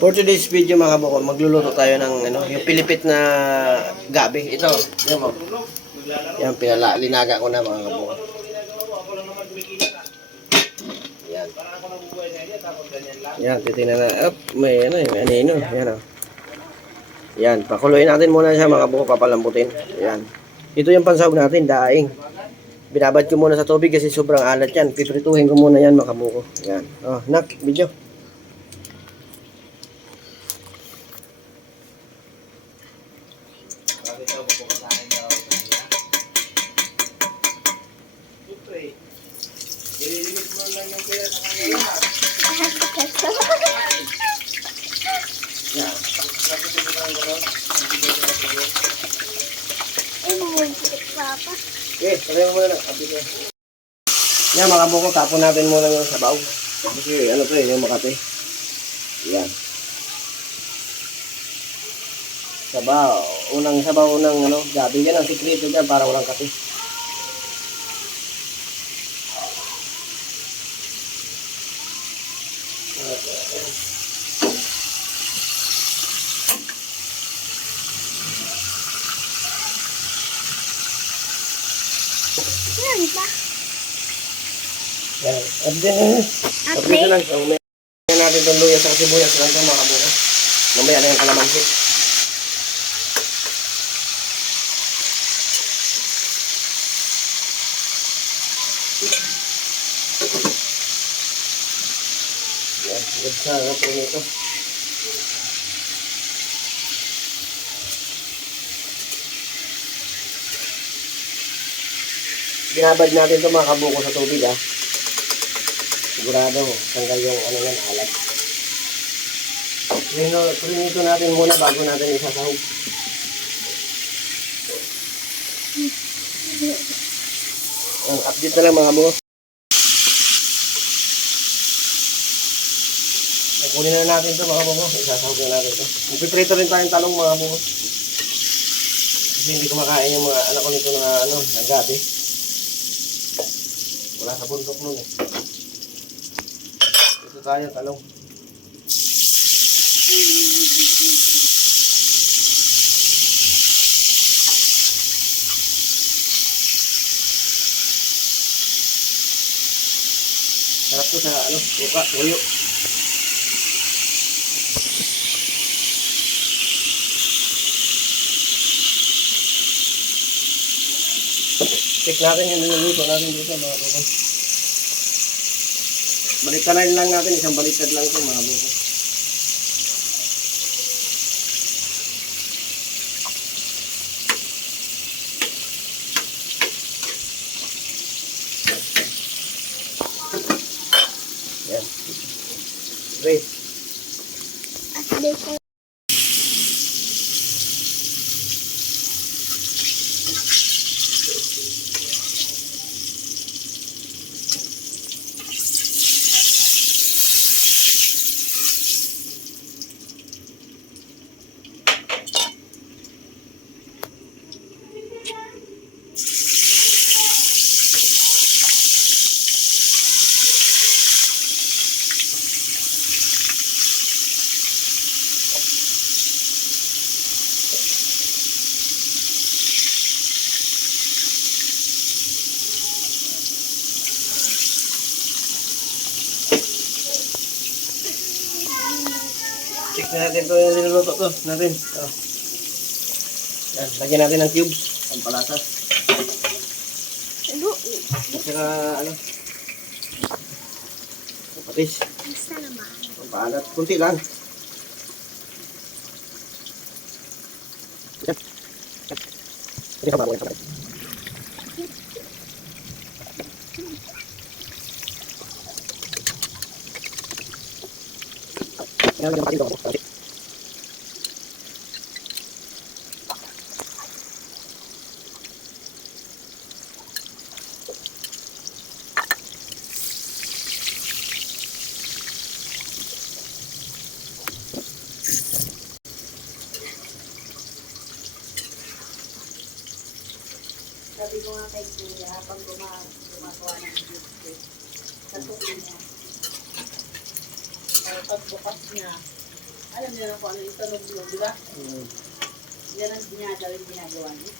For today's video mga kabuko, magluluto tayo ng yung pilipit na gabi. Ito, yan mo. Yan, linaga ko na mga kabuko. Yan. Yan, titingnan na. May anino. Yan o. Yan, pakuluin natin muna siya mga kabuko, papalambutin. Yan. Ito yung pansahog natin, daing. Binabad ko muna sa tubig kasi sobrang alat yan. Piprituhin ko muna yan mga kabuko. Yan. Oh, nak, video. Ililimit mo lang yung pera sa kanila. Yan. Okay, sabi mo muna. Yan mga buko, tapon natin muna yung sabaw. Kasi ano to yung Makati. Yan. Sabaw. Unang sabaw ng gabi. Yan ang sikreto dyan para walang kape. Yan ba? Yan. At din. Pagkita lang. Umaya natin itong luya sa sibuyas lang ito mga kabuko. Mamaya na yung kalamansi. Yan. Good sa po nito. Binabad natin ito mga kabuko sa tubig Sigurado tanggal yung yan, alat. Prinito natin muna bago natin isasahog. Ang update na lang mga kabuko. Kunin na natin ito mga kabuko. Isasahog na natin ito. Magpiprito rin tayong talong mga kabuko. Kasi hindi kumakain yung mga anak ko nito na ng gabi. Wala sa bundok nun Ito tayo, talong. Sarap to sa suka, tuyo. Check natin yung niluluto natin dito mga buko. Baliktaran lang natin, isang baliktad lang ito mga buko. Yan. Great. Check natin ito yung niluluto to natin. Yan, lagyan natin ng cubes. Pampalasas. At saka patis. Pampalat. Kunti lang. Hindi ka babuhay sa patis. Yan yung patis ko. Sabi ko nga kay Kuya, habang gumagawa ng biscuit, sa tuloy niya. Pagbukas niya, Alam niyo na kung ano yung tunog-tunog, di ba? Yan ang ginagawa niyo.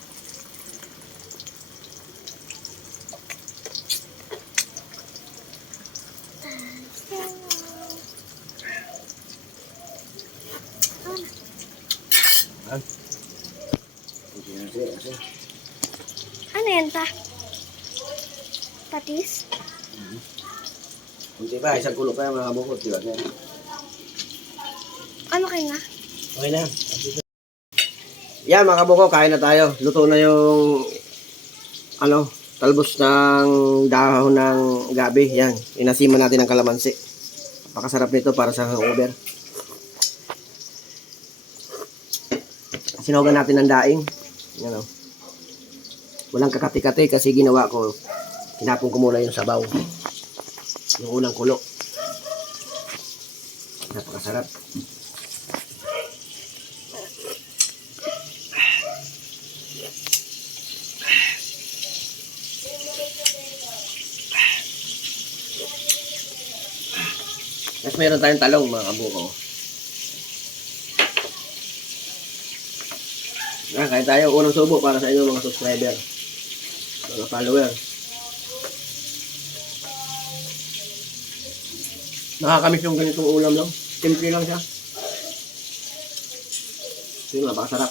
Ano yan ta? Patis? Kunti pa, isang kulo pa yung mga bukod, di ba? Ano kayo nga? Okay na. Yan mga kabuko, kain na tayo. Luto na yung talbos ng dahon ng gabi. Yan, inasima natin ng kalamansi. Napakasarap nito para sa hangover. Sinugan natin ng daing. Yan o. Walang kakati-kati kasi ginawa ko, tinapon ko muna yung sabaw. Yung unang kulo. Napakasarap. Tapos meron tayong talong mga kabuko. Kain tayo. Unang subo para sa inyo mga subscriber. Mga follower. Nakakamiss yung ganitong ulam lang. Simple lang siya. Yung napakasarap.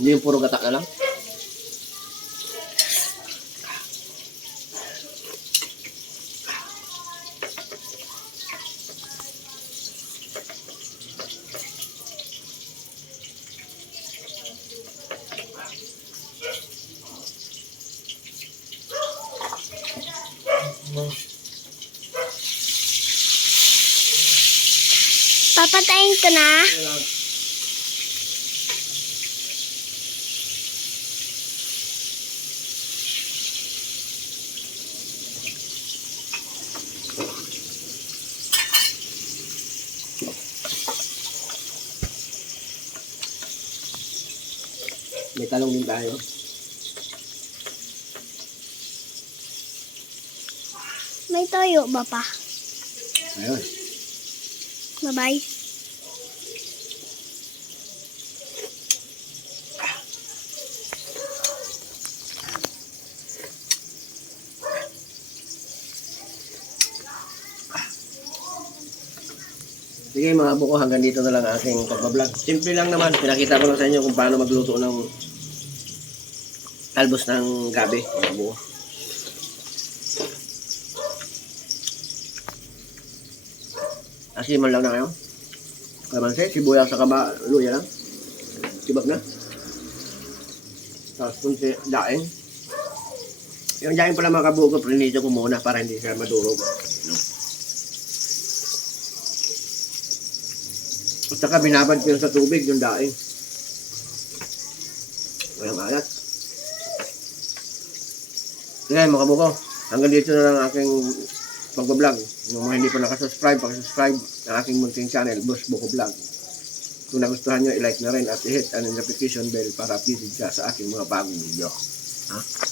Hindi yung puro gatak na lang. Papatayin ko na. May talong din tayo. May toyo ba pa? Ayun. Bye-bye. Sige mga buko, hanggang dito na lang aking pagbablog. Simple lang naman. Pinakita ko lang sa inyo kung paano magluto ng talbos ng gabi. Mga buko. Asiman lang na kayo. Kalamansi, sibuyas sa kaba, luya lang. Sibag na. Tapos kunti daing. Yung daing pala mga kabuko, prinito ko muna para hindi siya madurog. No? At saka binabad ko sa tubig yung daing. Walang alat. Sige mga kabuko, hanggang dito na lang aking pagbablog. Yung mga hindi pa nakasubscribe, pakisubscribe ng aking munting channel, Boss Buko Vlog. Kung nagustuhan nyo, i-like na rin at i-hit ang notification bell para updated ka sa aking mga bagong video. Ha?